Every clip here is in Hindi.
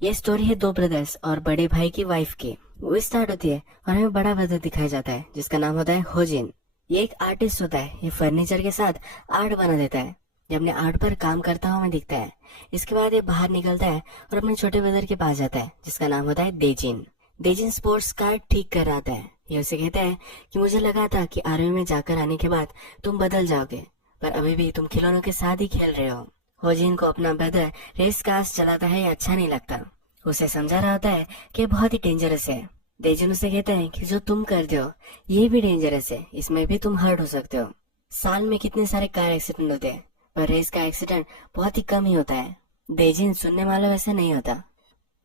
ये स्टोरी है दो ब्रदर्स और बड़े भाई की वाइफ की। वो स्टार्ट होती है और हमें बड़ा ब्रदर दिखाया जाता है जिसका नाम होता है होजिन। ये एक आर्टिस्ट होता है। ये फर्नीचर के साथ आर्ट बना देता है। ये अपने आर्ट पर काम करता हुआ हमें दिखता है। इसके बाद ये बाहर निकलता है और अपने छोटे ब्रदर के पास जाता है जिसका नाम होता है देजिन। देजिन स्पोर्ट्स कार ठीक कर रहा था। ये उसे कहता है कि मुझे लगा था कि आर्मी में जाकर आने के बाद तुम बदल जाओगे, पर अभी भी तुम खिलौनों के साथ ही खेल रहे हो। होजिन को अपना ब्रदर रेस कार्स चलाता है ये अच्छा नहीं लगता। उसे समझा रहा होता है कि बहुत ही डेंजरस है। देजिन उसे कहता है कि जो तुम करते हो ये भी डेंजरस है, इसमें भी तुम हर्ट हो सकते हो। साल में कितने सारे कार एक्सीडेंट होते हैं पर रेस का एक्सीडेंट बहुत ही कम ही होता है। देजिन सुनने वाला वैसे नहीं होता।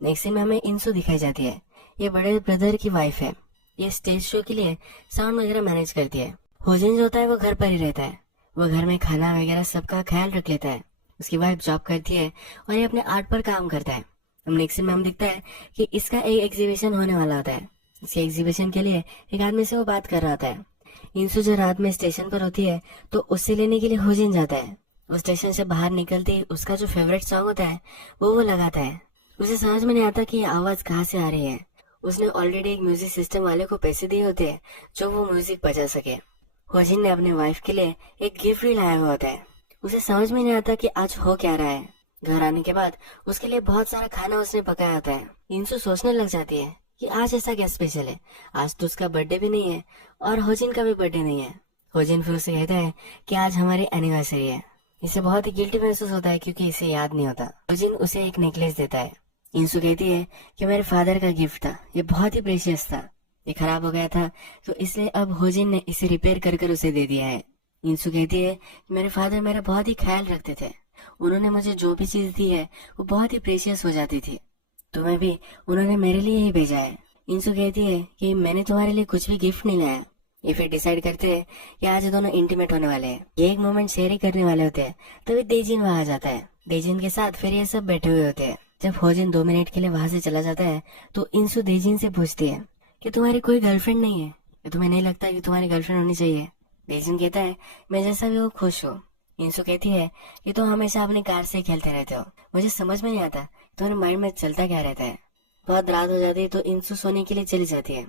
नेक्स्ट में हमें इंसु दिखाई जाती है। ये बड़े ब्रदर की वाइफ है। ये स्टेज शो के लिए साउंड वगैरह मैनेज करती है। होजिन जो होता है वो घर पर ही रहता है। वो घर में खाना वगैरह सबका ख्याल रख लेता है। उसकी वाइफ जॉब करती है और ये अपने आर्ट पर काम करता है। हम नेक्स्ट में हम दिखता है कि इसका एक एग्जीबिशन होने वाला होता है। इस एग्जीबिशन के लिए एक आदमी से वो बात कर रहा होता है। इंसु जो रात में स्टेशन पर होती है तो उससे लेने के लिए होजिन जाता है। वो स्टेशन से बाहर निकलते ही उसका जो फेवरेट सॉन्ग होता है वो लगाता है। उसे समझ में नहीं आता कि ये आवाज कहाँ से आ रही है। उसने ऑलरेडी एक म्यूजिक सिस्टम वाले को पैसे दिए होते हैं जो वो म्यूजिक बजा सके। होजिन ने अपने वाइफ के लिए एक गिफ्ट भी लाया हुआ होता है। उसे समझ में नहीं आता कि आज हो क्या रहा है। घर आने के बाद उसके लिए बहुत सारा खाना उसने पकाया होता है। इंसु सोचने लग जाती है कि आज ऐसा क्या स्पेशल है। आज तो उसका बर्थडे भी नहीं है और होजिन का भी बर्थडे नहीं है। होजिन फिर उसे कहता है कि आज हमारी एनिवर्सरी है। इसे बहुत ही गिल्टी महसूस होता है क्योंकि इसे याद नहीं होता। होजिन उसे एक नेकलेस देता है। इंसु कहती है कि मेरे फादर का गिफ्ट था, ये बहुत ही प्रेशियस था, ये खराब हो गया था तो इसलिए अब होजिन ने इसे रिपेयर कर कर उसे दे दिया है। इंसु कहती है कि मेरे फादर मेरा बहुत ही ख्याल रखते थे। उन्होंने मुझे जो भी चीज दी है वो बहुत ही प्रेशियस हो जाती थी। तुम्हें भी उन्होंने मेरे लिए ही भेजा है। इंसु कहती है कि मैंने तुम्हारे लिए कुछ भी गिफ्ट नहीं लाया। ये फिर डिसाइड करते हैं कि आज दोनों इंटीमेट होने वाले हैं। ये एक मोमेंट शेयर ही करने वाले होते हैं। तभी देजिन वहां आ जाता है। देजिन के साथ फिर ये सब बैठे हुए होते हैं। जब होजिन 2 मिनट के लिए वहां से चला जाता है तो इंसु देजिन से पूछती है कि तुम्हारी कोई गर्लफ्रेंड नहीं है, या तुम्हें नहीं लगता कि तुम्हारी गर्लफ्रेंड होनी चाहिए। देजिन कहता है मैं जैसा भी वो खुश हूँ। इंसु कहती है कि तुम हमेशा अपनी कार से खेलते रहते हो, मुझे समझ में नहीं आता तुम्हारे माइंड में चलता क्या रहता है। बहुत रात हो जाती है तो इंसु सोने के लिए चली जाती है।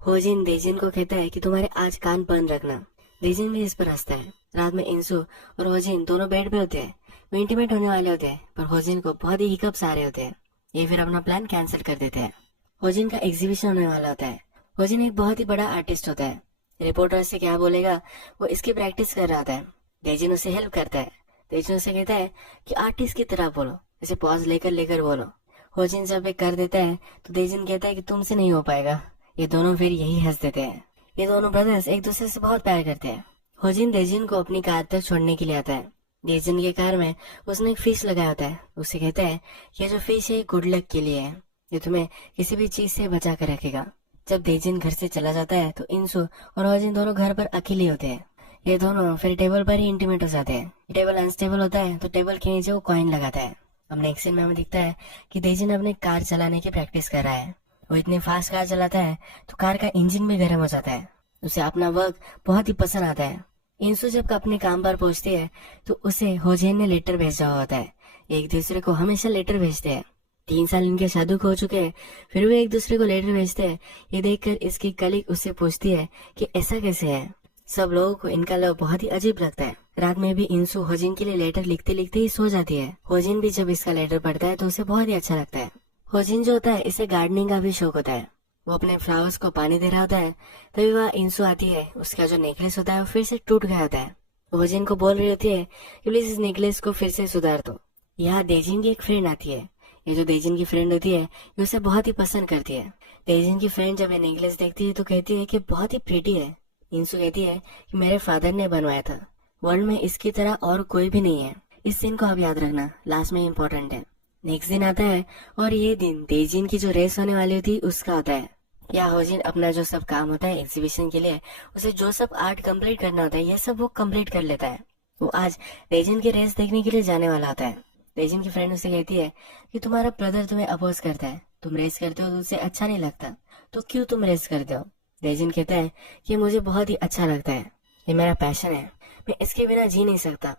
होजिन देजिन को कहता है कि तुम्हारे आज कान बंद रखना। देजिन भी इस पर हंसता है। रात में इंसु और होजिन दोनों बेड पे होते हैं। वो इंटीमेट होने वाले होते हैं पर होजिन को बहुत ही हिकअप्स आ रहे होते हैं। ये फिर अपना प्लान कैंसिल कर देते हैं। होजिन का एग्जीबिशन होने वाला होता है। होजिन एक बहुत ही बड़ा आर्टिस्ट होता है। रिपोर्टर से क्या बोलेगा वो इसकी प्रैक्टिस कर रहा था। देजिन उसे हेल्प करता है। देजिन उसे कहता है कि आर्टिस्ट की तरह बोलो, इसे पॉज लेकर लेकर बोलो। होजिन जब ये कर देता है तो देजिन कहता है कि तुमसे नहीं हो पाएगा। ये दोनों फिर यही हंस देते हैं। ये दोनों ब्रदर्स एक दूसरे से बहुत प्यार करते हैं। होजिन देजिन को अपनी कार तक छोड़ने के लिए आता है। देजिन के कार में उसने एक फिश लगाया होता है। उसे कहता है ये जो फिश है गुड लक के लिए है, ये तुम्हें किसी भी चीज से बचा कर रखेगा। जब देजिन घर से चला जाता है तो इंसु और होजिन दोनों घर पर अकेले होते हैं। ये दोनों फिर टेबल पर ही इंटीमेट हो जाते हैं। टेबल अनस्टेबल होता है तो टेबल के नीचे वो कॉइन लगाता है। अब नेक्स्ट सीन में हमें दिखता है कि देजिन अपने कार चलाने की प्रैक्टिस कर रहा है। वो इतनी फास्ट कार चलाता है तो कार का इंजन भी गर्म हो जाता है। उसे अपना वर्क बहुत ही पसंद आता है। इंसु जब अपने काम पर पहुंचती है तो उसे होजिन ने लेटर भेजा हुआ होता है। एक दूसरे को हमेशा लेटर भेजते हैं। 3 साल इनके शादी हो चुके हैं फिर भी एक दूसरे को लेटर भेजते हैं। ये देखकर इसकी कलीग उससे पूछती है कि ऐसा कैसे है। सब लोगों को इनका लव बहुत ही अजीब लगता है। रात में भी इंसु होजिन के लिए लेटर लिखते लिखते ही सो जाती है। होजिन भी जब इसका लेटर पढ़ता है तो उसे बहुत ही अच्छा लगता है। होजिन जो होता है इसे गार्डनिंग का भी शौक होता है। वो अपने फ्लावर्स को पानी दे रहा होता है। तभी वहाँ इंसु आती है। उसका जो नेकलेस होता है वो फिर से टूट गया होता है। होजिन को बोल रही होती है कि प्लीज इस नेकलेस को फिर से सुधार दो। यहाँ देजिन की एक फ्रेंड आती है। ये जो देजिन की फ्रेंड होती है ये उसे बहुत ही पसंद करती है। देजिन की फ्रेंड जब ये नेकलेस देखती है तो कहती है कि बहुत ही प्रीटी है। इंसु कहती है कि मेरे फादर ने बनवाया था, वर्ल्ड में इसकी तरह और कोई भी नहीं है। इस सीन को अब याद रखना, लास्ट में इम्पोर्टेंट है। नेक्स्ट दिन आता है और ये दिन देजिन की जो रेस होने वाली थी उसका होता है। या होजिन अपना जो सब काम होता है एग्जीबिशन के लिए, उसे जो सब आर्ट कंप्लीट करना होता है ये सब वो कंप्लीट कर लेता है। वो आज देजिन की रेस देखने के लिए जाने वाला होता है। देजिन की फ्रेंड उसे कहती है कि तुम्हारा ब्रदर तुम्हें अपोज करता है, तुम रेस करते हो तो उसे अच्छा नहीं लगता, तो क्यों तुम रेस करते हो। देजिन कहता है कि मुझे बहुत ही अच्छा लगता है, ये मेरा पैशन है, मैं इसके बिना जी नहीं सकता।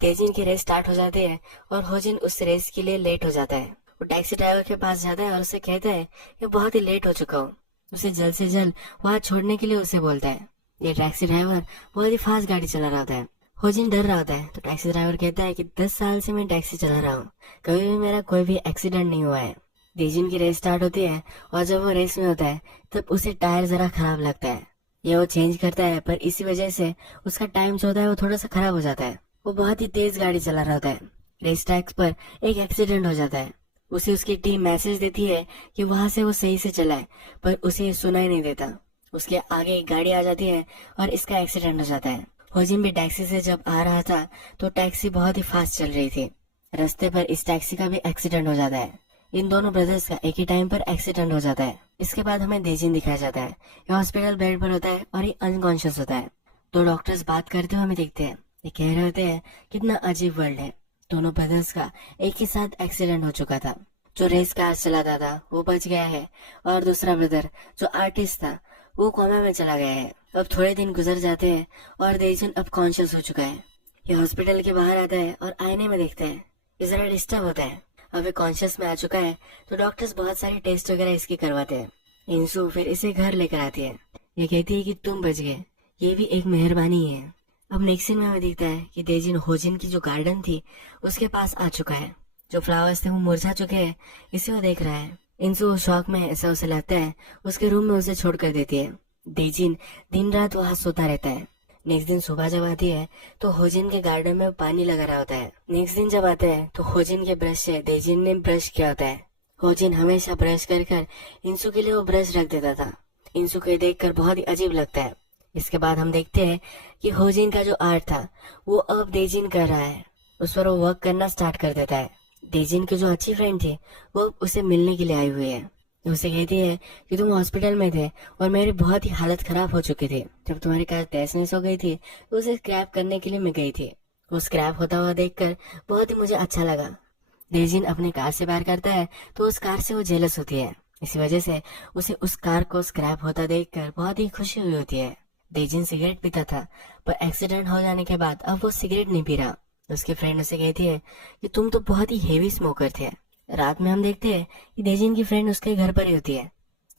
देजिन की रेस स्टार्ट हो जाती है और होजिन उस रेस के लिए लेट हो जाता है। वो टैक्सी ड्राइवर के पास जाता है और उसे कहता है कि बहुत ही लेट हो चुका हूँ। उसे जल्द से जल्द वहाँ छोड़ने के लिए उसे बोलता है। ये टैक्सी ड्राइवर बहुत ही फास्ट गाड़ी चला रहा होता है। होजिन डर रहा होता है तो टैक्सी ड्राइवर कहता है कि 10 साल से मैं टैक्सी चला रहा हूँ, कभी भी मेरा कोई भी एक्सीडेंट नहीं हुआ है। देजिन की रेस स्टार्ट होती है और जब वो रेस में होता है तब उसे टायर जरा खराब लगता है। ये वो चेंज करता है, पर इसी वजह से उसका टाइम जो होता है वो थोड़ा सा खराब हो जाता है। वो बहुत ही तेज गाड़ी चला रहा होता है। रेस ट्रैक पर एक एक्सीडेंट हो जाता है। उसे उसकी टीम मैसेज देती है कि वहां से वो सही से चलाए, पर उसे सुनाई नहीं देता। उसके आगे एक गाड़ी आ जाती है और इसका एक्सीडेंट हो जाता है। होजिन भी टैक्सी से जब आ रहा था तो टैक्सी बहुत ही फास्ट चल रही थी। रास्ते पर इस टैक्सी का भी एक्सीडेंट हो जाता है। इन दोनों ब्रदर्स का एक ही टाइम पर एक्सीडेंट हो जाता है। इसके बाद हमें देजिन दिखाया जाता है। ये हॉस्पिटल बेड पर होता है और ये अनकॉन्शियस होता है। तो डॉक्टर्स बात करते हुए हमें देखते हैं। ये कह रहे होते हैं कितना अजीब वर्ल्ड है। दोनों ब्रदर्स का एक ही साथ एक्सीडेंट हो चुका था। जो रेस कार चलाता था वो बच गया है और दूसरा ब्रदर जो आर्टिस्ट था वो कोमा में चला गया है। अब थोड़े दिन गुजर जाते हैं और देजिन अब कॉन्शियस हो चुका है। ये हॉस्पिटल के बाहर आता है और आईने में देखता है। ये जरा डिस्टर्ब होता है। अब ये कॉन्शियस में आ चुका है तो डॉक्टर्स बहुत सारे टेस्ट वगैरह इसके करवाते हैं। इंसू फिर इसे घर लेकर आती है। ये कहती है कि तुम बच गए, ये भी एक मेहरबानी है। अब नेक्स्ट सीन में हमें दिखता है कि देजिन होजिन की जो गार्डन थी उसके पास आ चुका है। जो फ्लावर्स थे वो मुरझा चुके हैं, इसे वो देख रहा है। इंसू शौक में ऐसा उसे लगता है उसके रूम में उसे छोड़ कर देती है। देजिन दिन रात वहाँ सोता रहता है। नेक्स्ट दिन सुबह जब आती है तो होजिन के गार्डन में पानी लगा रहा होता है। नेक्स्ट दिन जब आता है तो होजिन के ब्रश से देजिन ने ब्रश किया होता है। होजिन हमेशा ब्रश कर कर इंसू के लिए वो ब्रश रख देता था। इंसू को देखकर बहुत ही अजीब लगता है। इसके बाद हम देखते हैं कि होजिन का जो आर्ट था वो अब देजिन कर रहा है। उस पर वो वर्क करना स्टार्ट कर देता है। देजिन की जो अच्छी फ्रेंड थी वो उसे मिलने के लिए आई हुई है। उसे कहती है कि तुम हॉस्पिटल में थे और मेरी बहुत ही हालत खराब हो चुकी थी। जब तुम्हारी कार तहस नहस हो गई थी तो उसे स्क्रैप करने के लिए मैं गई थी। वो स्क्रैप होता हुआ देखकर बहुत ही मुझे अच्छा लगा। देजिन अपनी कार से बाहर करता है तो उस कार से वो जेलस होती है। इसी वजह से उसे उस कार को स्क्रैप होता देखकर बहुत ही खुशी हुई होती है। देजिन सिगरेट पीता था, पर एक्सीडेंट हो जाने के बाद अब वो सिगरेट नहीं पी रहा। उसकी फ्रेंड उसे कहती है कि तुम तो बहुत ही हेवी स्मोकर थे। रात में हम देखते हैं कि देजिन की फ्रेंड उसके घर पर ही होती है।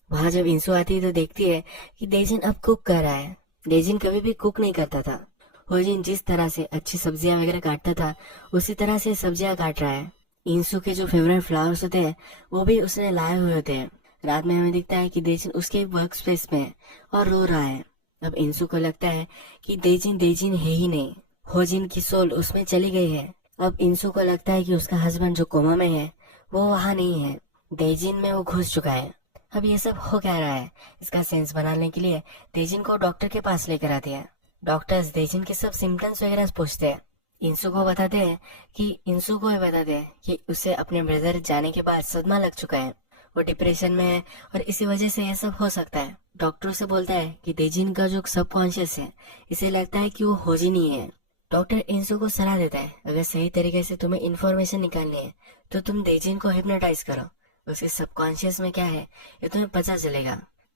वहां जब इंसू आती है तो देखती है कि देजिन अब कुक कर रहा है। देजिन कभी भी कुक नहीं करता था। होजिन जिस तरह से अच्छी सब्जियां वगैरह काटता था उसी तरह से सब्जियां काट रहा है। इंसू के जो फेवरेट फ्लावर्स होते हैं वो भी उसने लाए हुए होते हैं। रात में हमें दिखता है कि देजिन उसके वर्क स्पेस में है और रो रहा है। अब इंसू को लगता है कि देजिन देजिन है ही नहीं, होजिन की सोल उसमें चली गई है। अब इंसू को लगता है कि उसका हस्बैंड जो कोमा में है वो वहाँ नहीं है, देजिन में वो घुस चुका है। अब ये सब हो क्या रहा है, इसका सेंस बनाने के लिए देजिन को डॉक्टर के पास लेकर आते हैं। डॉक्टर्स देजिन के सब सिम्टम्स वगैरह पूछते हैं। इंसू को बताते हैं कि उसे अपने ब्रदर जाने के बाद सदमा लग चुका है। वो डिप्रेशन में है और इसी वजह से यह सब हो सकता है। डॉक्टर से बोलता है कि देजिन का जो सबकॉन्शियस है इसे लगता है कि वो होजिन ही है। डॉक्टर इंसू को सलाह देता है अगर सही तरीके से तुम्हें इन्फॉर्मेशन निकालनी है तो तुम देजिन को हिप्नोटाइज करो। उसके सबकॉन्शियस में क्या है ये तुम्हें पता चलेगा।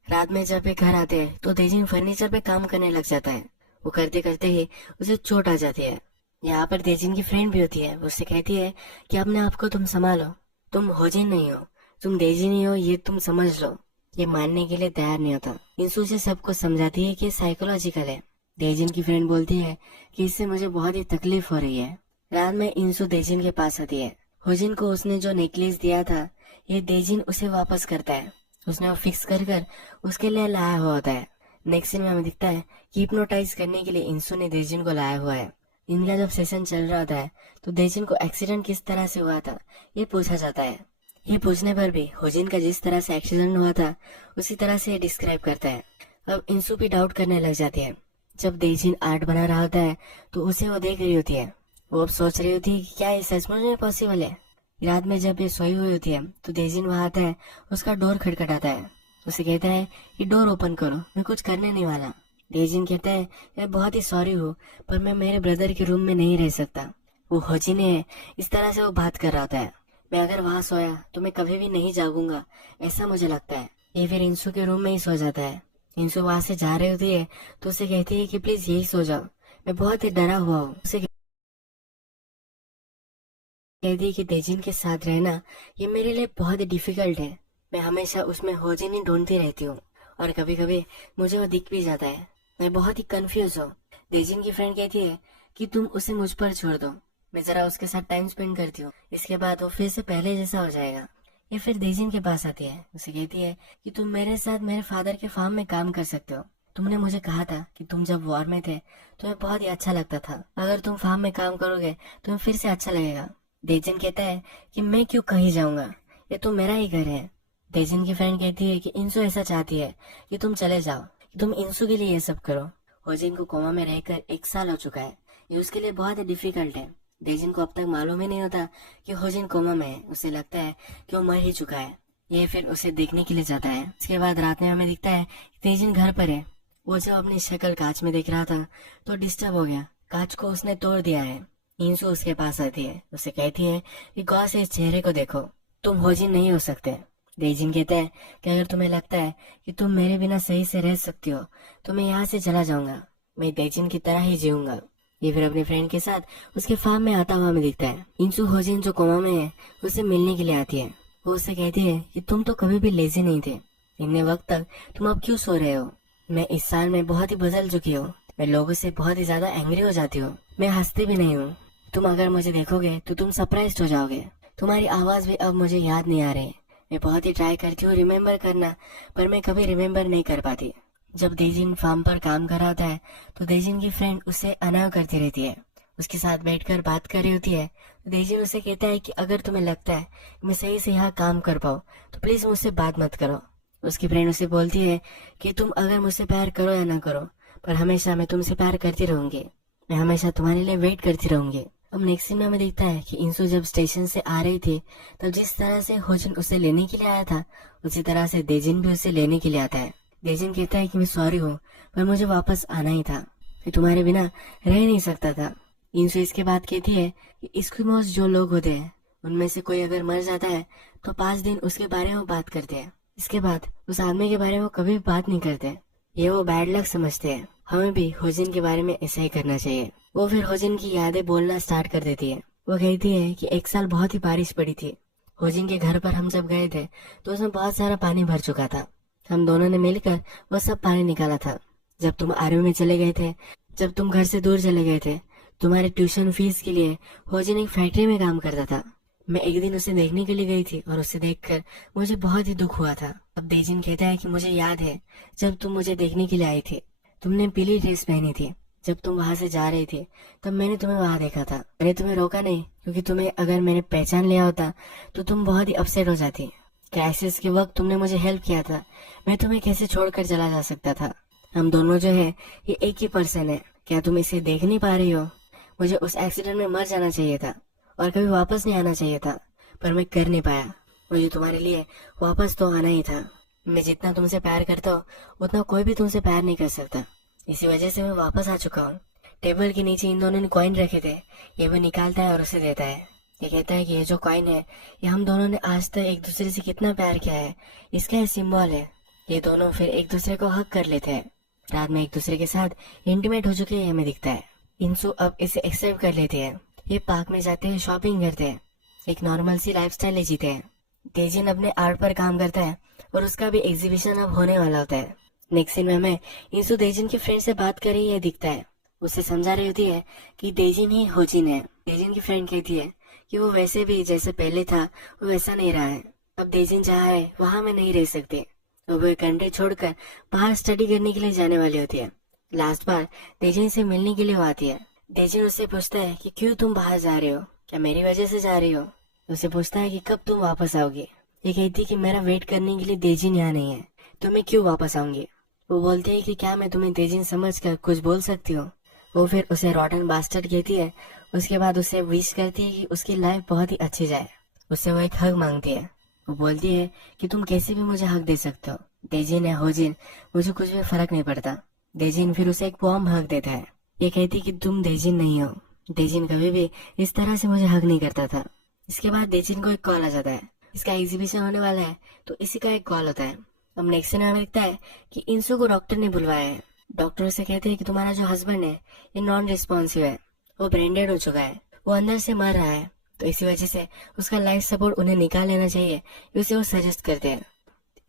रात में जब वे घर आते हैं तो देजिन फर्नीचर पे काम करने लग जाता है। वो करते करते ही उसे चोट आ जाती है। यहाँ पर देजिन की फ्रेंड भी होती है। वो उससे कहती है कि अपने आप को तुम संभालो, तुम होजिन नहीं हो, तुम देजिन ही हो, ये तुम समझ लो। ये मानने के लिए तैयार नहीं होता। इंसू से सबको समझाती है कि साइकोलॉजिकल है। देजिन की फ्रेंड बोलती है कि इससे मुझे बहुत ही तकलीफ हो रही है। रात में इंसू देजिन के पास आती है। होजिन को उसने जो नेकलेस दिया था ये देजिन उसे वापस करता है। उसने वो फिक्स कर कर उसके लिए लाया हुआ होता है। नेक्स्ट सीन में हमें दिखता है कि हिप्नोटाइज करने के लिए इंसू ने देजिन को लाया हुआ है। इनका जब सेशन चल रहा होता है तो देजिन को एक्सीडेंट किस तरह से हुआ था ये पूछा जाता है। ये पूछने पर भी होजिन का जिस तरह से एक्सीडेंट हुआ था उसी तरह से डिस्क्राइब करता है। अब इंसू भी डाउट करने लग जाती है। जब देजिन आर्ट बना रहा होता है तो उसे वो देख रही होती है। वो अब सोच रही होती है कि क्या ये सचमुच में पॉसिबल है। रात में जब ये सोई हुई होती है तो देजिन वहां आता है, उसका डोर खटखटाता है। उसे कहता है कि डोर ओपन करो, मैं कुछ करने नहीं वाला। देजिन कहता है मैं बहुत ही सॉरी हूँ पर मैं मेरे ब्रदर के रूम में नहीं रह सकता। वो होजिन है, इस तरह से वो बात कर रहा होता है। मैं अगर वहां सोया तो मैं कभी भी नहीं जागूंगा, ऐसा मुझे लगता है। ये फिर इंसू के रूम में ही सो जाता है। इंसू वहां से जा रही होती है तो उसे कहती है कि प्लीज यही सो जाओ, मैं बहुत ही डरा हुआ हूँ। उसे कहती है कि तेजिन के साथ रहना ये मेरे लिए बहुत ही डिफिकल्ट है। मैं हमेशा उसमें होजिन ही ढूंढती रहती हूँ और कभी कभी मुझे वो दिख भी जाता है। मैं बहुत ही कंफ्यूज हूँ। तेजिन की फ्रेंड कहती है कि तुम उसे मुझ पर छोड़ दो, मैं जरा उसके साथ टाइम स्पेंड करती हूँ, इसके बाद वो फिर से पहले जैसा हो जाएगा। ये फिर तेजिन के पास आती है, उसे कहती है कि तुम मेरे साथ मेरे फादर के फार्म में काम कर सकते हो। तुमने मुझे कहा था कि तुम जब वॉर में थे तुम्हें बहुत ही अच्छा लगता था, अगर तुम फार्म में काम करोगे तुम्हें फिर से अच्छा लगेगा। तेजिन कहता है कि मैं क्यों कहीं जाऊंगा, ये तो मेरा ही घर है। तेजिन की फ्रेंड कहती है कि इंसु ऐसा चाहती है कि तुम चले जाओ, कि तुम इंसु के लिए ये सब करो। होजिन को कोमा में रहकर 1 साल हो चुका है, ये उसके लिए बहुत ही डिफिकल्ट है। तेजिन को अब तक मालूम ही नहीं होता कि होजिन कोमा में है, उसे लगता है कि वो मर ही चुका है। ये फिर उसे देखने के लिए जाता है। उसके बाद रात में हमें दिखता है कि तेजिन घर पर है। वो जब अपनी शक्ल कांच में देख रहा था तो डिस्टर्ब हो गया, कांच को उसने तोड़ दिया है। इंसु उसके पास आती है, उसे कहती है कि गौर से इस चेहरे को देखो, तुम होजिन नहीं हो सकते। तेजिन कहता है कि अगर तुम्हें लगता है कि तुम मेरे बिना सही से रह सकती हो तो मैं यहाँ से चला जाऊंगा, मैं तेजिन की तरह ही जीऊंगा। ये फिर अपने फ्रेंड के साथ उसके फार्म में आता हुआ हमें दिखता है। इंसु होजिन जो कोमा में है उसे मिलने के लिए आती है। वो उससे कहती है कि तुम तो कभी भी लेजी नहीं थे, इतने वक्त तक तुम अब क्यों सो रहे हो। मैं इस साल में बहुत ही बदल चुकी हूँ, मैं लोगों से बहुत ही ज्यादा एंग्री हो जाती हूँ, मैं हंसती भी नहीं हूँ। तुम अगर मुझे देखोगे तो तुम सरप्राइज हो जाओगे। तुम्हारी आवाज भी अब मुझे याद नहीं आ रही। मैं बहुत ही ट्राई करती हूँ रिमेम्बर करना, पर मैं कभी रिमेम्बर नहीं कर पाती। जब तेजिन फार्म पर काम कर रहा होता है तो तेजिन की फ्रेंड उसे अनाव करती रहती है, उसके साथ बैठकर बात कर रही होती है। तो तेजिन उसे कहता है कि अगर तुम्हें लगता है कि मैं सही से यहाँ काम कर पाऊँ तो प्लीज मुझसे बात मत करो। उसकी फ्रेंड उसे बोलती है कि तुम अगर मुझसे प्यार करो या ना करो, पर हमेशा मैं तुमसे प्यार करती रहूंगी, मैं हमेशा तुम्हारे लिए वेट करती रहूंगी। अब नेक्स्ट सीन में हमें दिखता है कि इंसु जब स्टेशन से आ रही थी तब जिस तरह से होजिन उसे लेने के लिए आया था उसी तरह से तेजिन भी उसे लेने के लिए आता है। तेजिन कहता है कि मैं सॉरी हूँ, पर मुझे वापस आना ही था, मैं तुम्हारे बिना रह नहीं सकता था। इंसु इसके बाद कहती है कि इस्किमोस जो लोग होते हैं उनमें से कोई अगर मर जाता है तो 5 दिन उसके बारे में बात करते हैं, इसके बाद उस आदमी के बारे में कभी बात नहीं करते। ये वो बैड लक समझते हैं। हमें भी होजिन के बारे में ऐसा ही करना चाहिए। वो फिर होजिन की यादें बोलना स्टार्ट कर देती है। वो कहती है कि 1 साल बहुत ही बारिश पड़ी थी, होजिन के घर पर हम जब गए थे तो उसमें बहुत सारा पानी भर चुका था, हम दोनों ने मिलकर वो सब पानी निकाला था। जब तुम आर्मी में चले गए थे, जब तुम घर से दूर चले गए थे, तुम्हारे ट्यूशन फीस के लिए होजिन एक फैक्ट्री में काम करता था। मैं एक दिन उसे देखने के लिए गई थी और उसे देखकर मुझे बहुत ही दुख हुआ था। अब तेजिन कहता है कि मुझे याद है जब तुम मुझे देखने के लिए आई थी, तुमने पीली ड्रेस पहनी थी। जब तुम वहां से जा रही थी तब मैंने तुम्हें वहां देखा था। मैंने तुम्हें रोका नहीं क्योंकि तुम्हें अगर मैंने पहचान लिया होता तो तुम बहुत ही अपसेट हो जाती। क्राइसिस के वक्त तुमने मुझे हेल्प किया था, मैं तुम्हें कैसे छोड़कर चला जा सकता था। हम दोनों जो है ये एक ही पर्सन है, क्या तुम इसे देख नहीं पा रही हो। मुझे उस एक्सीडेंट में मर जाना चाहिए था और कभी वापस नहीं आना चाहिए था, पर मैं कर नहीं पाया। मुझे तुम्हारे लिए वापस तो आना ही था। मैं जितना तुमसे प्यार करता हूँ उतना कोई भी तुमसे प्यार नहीं कर सकता, इसी वजह से मैं वापस आ चुका हूँ। टेबल के नीचे इन दोनों ने कॉइन रखे थे, ये वो निकालता है और उसे देता है। ये कहता है कि ये जो कॉइन है ये हम दोनों ने आज तक एक दूसरे से कितना प्यार किया है, इसका ये सिंबल है। ये दोनों फिर एक दूसरे को हक कर लेते हैं। रात में एक दूसरे के साथ इंटीमेट हो चुके हैं हमें दिखता है। इंसु अब इसे एक्सेप्ट कर लेती है। ये पार्क में जाते हैं, शॉपिंग करते हैं, एक नॉर्मल सी लाइफस्टाइल जीते हैं। तेजिन अपने आर्ट पर काम करता है और उसका भी एग्जीबिशन अब होने वाला होता है। नेक्स्ट सीन में हमें इंसु तेजिन की फ्रेंड से बात कर रही है दिखता है। उसे समझा रही होती है कि तेजिन ही होजिन है। तेजिन की फ्रेंड कहती है कि वो वैसे भी जैसे पहले था वो वैसा नहीं रहा है, अब तेजिन जहाँ है वहाँ में नहीं रह सकते। वो कंट्री छोड़कर बाहर स्टडी करने के लिए जाने वाली होती है। लास्ट बार तेजिन से मिलने के लिए वो आती है। तेजिन उससे पूछता है कि क्यों तुम बाहर जा रहे हो, क्या मेरी वजह से जा रही हो। उसे पूछता है कि कब तुम वापस आओगी। ये कहती है कि मेरा वेट करने के लिए तेजिन यहाँ नहीं है, तो मैं क्यों वापस आऊंगी। वो बोलती है कि क्या मैं तुम्हें तेजिन समझकर कुछ बोल सकती हूँ। वो फिर उसे रॉटन बास्टर्ड कहती है। उसके बाद उसे विश करती है कि उसकी लाइफ बहुत ही अच्छी जाए। उससे वो एक हक मांगती है। वो बोलती है कि तुम कैसे भी मुझे हक दे सकते हो, तेजिन या होजिन मुझे कुछ भी फर्क नहीं पड़ता। तेजिन फिर उसे एक वार्म हक देता है। ये कहती कि तुम तेजिन नहीं हो, तेजिन कभी भी इस तरह से मुझे हक नहीं करता था। इसके बाद तेजिन को एक कॉल आ जाता है, इसका एग्जीबिशन होने वाला है तो इसी का एक कॉल होता है। अब नेक्स्ट में हमें दिखता है कि इंसु को डॉक्टर ने बुलवाया है। डॉक्टर उसे कहते हैं कि तुम्हारा जो हस्बैंड है ये नॉन रिस्पॉन्सिव है, वो ब्रेंडेड हो चुका है, वो अंदर से मर रहा है, तो इसी वजह से उसका लाइफ सपोर्ट उन्हें निकाल लेना चाहिए, उसे वो सजेस्ट करते हैं।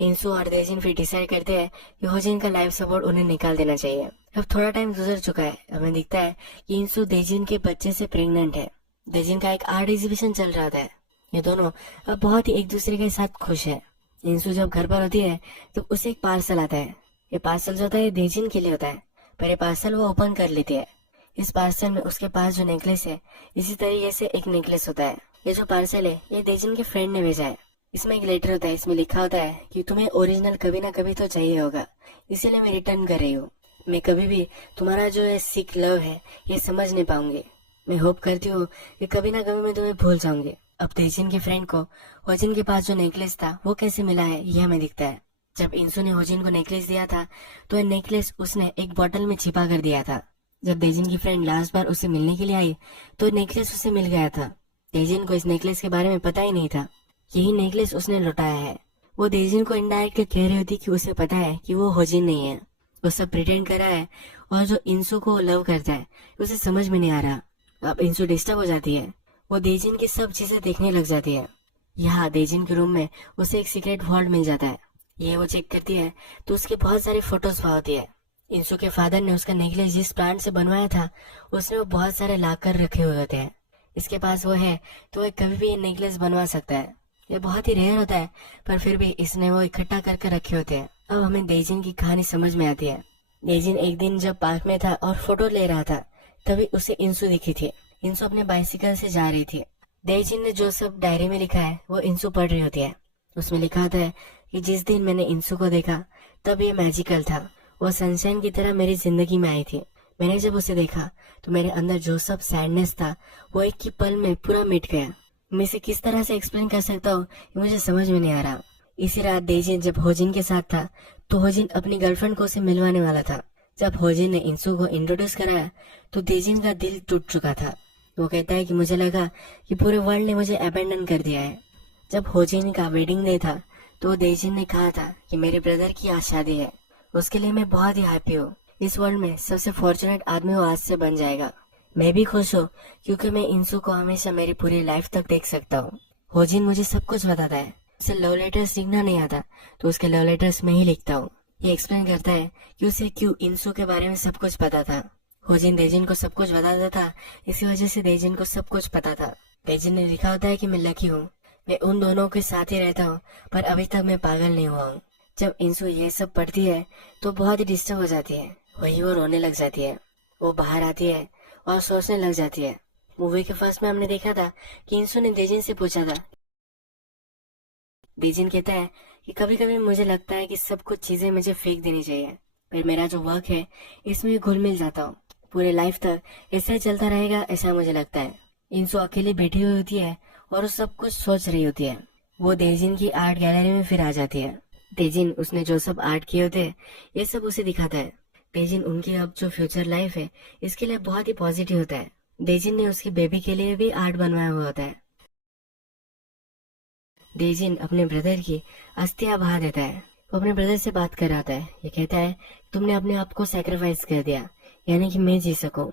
इंसू और देजिन फिर डिसाइड करते हैं कि होजिन का लाइफ सपोर्ट उन्हें निकाल देना चाहिए। अब थोड़ा टाइम गुजर चुका है, हमें दिखता है कि इंसू देजिन के बच्चे से प्रेग्नेंट है। देजिन का एक आर्ट एग्जीबिशन चल रहा था। ये दोनों अब बहुत ही एक दूसरे के साथ खुश है। इंसू जब घर पर होती है तो उसे एक पार्सल आता है। ये पार्सल जो होता है देजिन के लिए होता है, पर ये पार्सल वो ओपन कर लेती है। इस पार्सल में उसके पास जो नेकलेस है, इसी तरीके से एक नेकलेस होता है। ये जो पार्सल है ये देजिन के फ्रेंड ने भेजा है। इसमें एक लेटर होता है, इसमें लिखा होता है कि तुम्हें ओरिजिनल कभी ना कभी तो चाहिए होगा, इसीलिए मैं रिटर्न कर रही हूँ। मैं कभी भी तुम्हारा जो है सिक लव है ये समझ नहीं पाऊंगी। मैं होप करती हूँ कि कभी ना कभी मैं तुम्हें भूल जाऊंगी। अब देजिन के फ्रेंड को होजिन के पास जो नेकलेस था वो कैसे मिला है यह हमें दिखता है। जब इंसू ने होजिन को नेकलेस दिया था तो यह नेकलेस उसने एक बॉटल में छिपा कर दिया था। जब देजिन की फ्रेंड लास्ट बार उसे मिलने के लिए आई तो नेकलेस उसे मिल गया था। देजिन को इस नेकलेस के बारे में पता ही नहीं था। यही नेकलेस उसने लौटाया है। वो देजिन को इनडायरेक्टली कह रही होती कि उसे पता है कि वो होजिन नहीं है, वो सब प्रिटेंड कर रहा है और जो इंसू को लव करता है उसे समझ में नहीं आ रहा। अब इंसू डिस्टर्ब हो जाती है, वो देजिन की सब चीजें देखने लग जाती है। यहाँ देजिन के रूम में उसे एक सीक्रेट वॉल्ट मिल जाता है। ये वो चेक करती है तो उसके बहुत सारी फोटोज वहाँ होती है। इंसू के फादर ने उसका नेकलेस जिस प्लांट से बनवाया था उसने वो बहुत सारे लाकर रखे हुए होते हैं। इसके पास वो है तो वह कभी भी ये नेकलेस बनवा सकता है। ये बहुत ही रेयर होता है, पर फिर भी इसने वो इकट्ठा करके रखे होते हैं। अब हमें देजिन की कहानी समझ में आती है। देजिन एक दिन जब पार्क में था और फोटो ले रहा था तभी उसे इंसू दिखी थी। इंसू अपने बाइसिकल से जा रही थी। देजिन ने जो सब डायरी में लिखा है वो इंसू पढ़ रही होती है। उसमें लिखा होता है कि जिस दिन मैंने इंसू को देखा तब ये मैजिकल था, वो सनशाइन की तरह मेरी जिंदगी में आई थी। मैंने जब उसे देखा तो मेरे अंदर जो सब सैडनेस था वो एक ही पल में पूरा मिट गया। मैं इसे किस तरह से एक्सप्लेन कर सकता हूँ मुझे समझ में नहीं आ रहा। इसी रात देजिन जब होजिन के साथ था तो होजिन अपनी गर्लफ्रेंड को उसे मिलवाने वाला था। जब होजिन ने इंसू को इंट्रोड्यूस कराया तो देजिन का दिल टूट चुका था। वो कहता है कि मुझे लगा कि पूरे वर्ल्ड ने मुझे अबैंडन कर दिया है। जब होजिन का वेडिंग डे था तो देजिन ने कहा था कि मेरे ब्रदर की आज शादी है, उसके लिए मैं बहुत ही हैप्पी हूँ। इस वर्ल्ड में सबसे फॉर्चुनेट आदमी वो आज से बन जाएगा। मैं भी खुश हूँ क्योंकि मैं इंसू को हमेशा मेरी पूरी लाइफ तक देख सकता हूँ। होजिन मुझे सब कुछ बताता है। उसे लव लेटर्स लिखना नहीं आता तो उसके लव लेटर्स में ही लिखता हूँ। ये एक्सप्लेन करता है कि उसे क्यों इंसू के बारे में सब कुछ पता था। होजिन देजिन को सब कुछ बताता था, इसी वजह से देजिन को सब कुछ पता था। देजिन ने लिखा होता है कि मैं लकी हूँ, मैं उन दोनों के साथ ही रहता हूँ, पर अभी तक मैं पागल नहीं हुआ हूँ। जब इंसू ये सब पढ़ती है तो बहुत ही डिस्टर्ब हो जाती है। वही वो रोने लग जाती है। वो बाहर आती है और सोचने लग जाती है। मूवी के फर्स्ट में हमने देखा था कि इंसू ने देजिन से पूछा था। देजिन कहता है कि कभी कभी मुझे लगता है कि सब कुछ चीजें मुझे फेंक देनी चाहिए, पर मेरा जो वर्क है इसमें घुल मिल जाता हूँ। पूरे लाइफ तक ऐसे चलता रहेगा ऐसा मुझे लगता है। इंसू अकेली बैठी हुई होती है और वो सब कुछ सोच रही होती है। वो देजिन की आर्ट गैलरी में फिर आ जाती है। देजिन उसने जो सब आर्ट किए होते हैं ये सब उसे दिखाता है। देजिन उनकी अब जो फ्यूचर लाइफ है इसके लिए बहुत ही पॉजिटिव होता है। देजिन ने उसकी बेबी के लिए भी आर्ट बनवाया हुआ होता है। देजिन अपने ब्रदर की अस्थियां बहा देता है। वो अपने ब्रदर से बात कर रहा था। ये कहता है तुमने अपने आप को सैक्रिफाइस कर दिया, यानी कि मैं जी सकूं।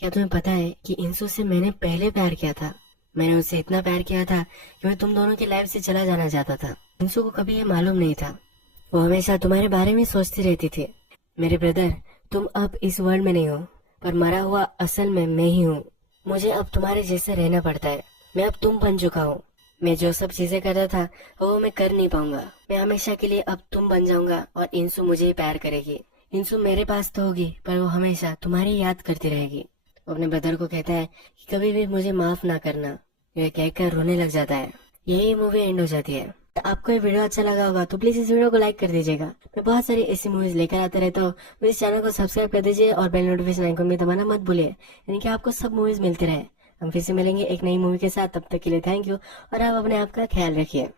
क्या तुम्हें पता है कि इंसू से मैंने पहले प्यार किया था। मैंने उससे इतना प्यार किया था कि मैं तुम दोनों की लाइफ से चला जाना चाहता था। इंसू को कभी ये मालूम नहीं था। वो हमेशा तुम्हारे बारे में सोचती रहती थी। मेरे ब्रदर, तुम अब इस वर्ल्ड में नहीं हो, पर मरा हुआ असल में मैं ही हूँ। मुझे अब तुम्हारे जैसे रहना पड़ता है। मैं अब तुम बन चुका हूँ। मैं जो सब चीजें करता था वो मैं कर नहीं पाऊंगा। मैं हमेशा के लिए अब तुम बन जाऊंगा और इंसू मुझे ही प्यार करेगी। इंसू मेरे पास तो होगी पर वो हमेशा तुम्हारी याद करती रहेगी। वो अपने ब्रदर को कहता है कि कभी भी मुझे माफ ना करना। यह कहकर रोने लग जाता है। यही मूवी एंड हो जाती है। तो आपको ये वीडियो अच्छा लगा होगा तो प्लीज इस वीडियो को लाइक कर दीजिएगा। मैं बहुत सारी ऐसी मूवीज लेकर आता रहता हूँ। मेरे चैनल को सब्सक्राइब कर दीजिए और बेल नोटिफिकेशन आइकन भी दबाना मत भूलिए, यानी कि आपको सब मूवीज मिलती रहे। हम फिर से मिलेंगे एक नई मूवी के साथ। तब तक के लिए थैंक यू और आप अपने आप का ख्याल रखिए।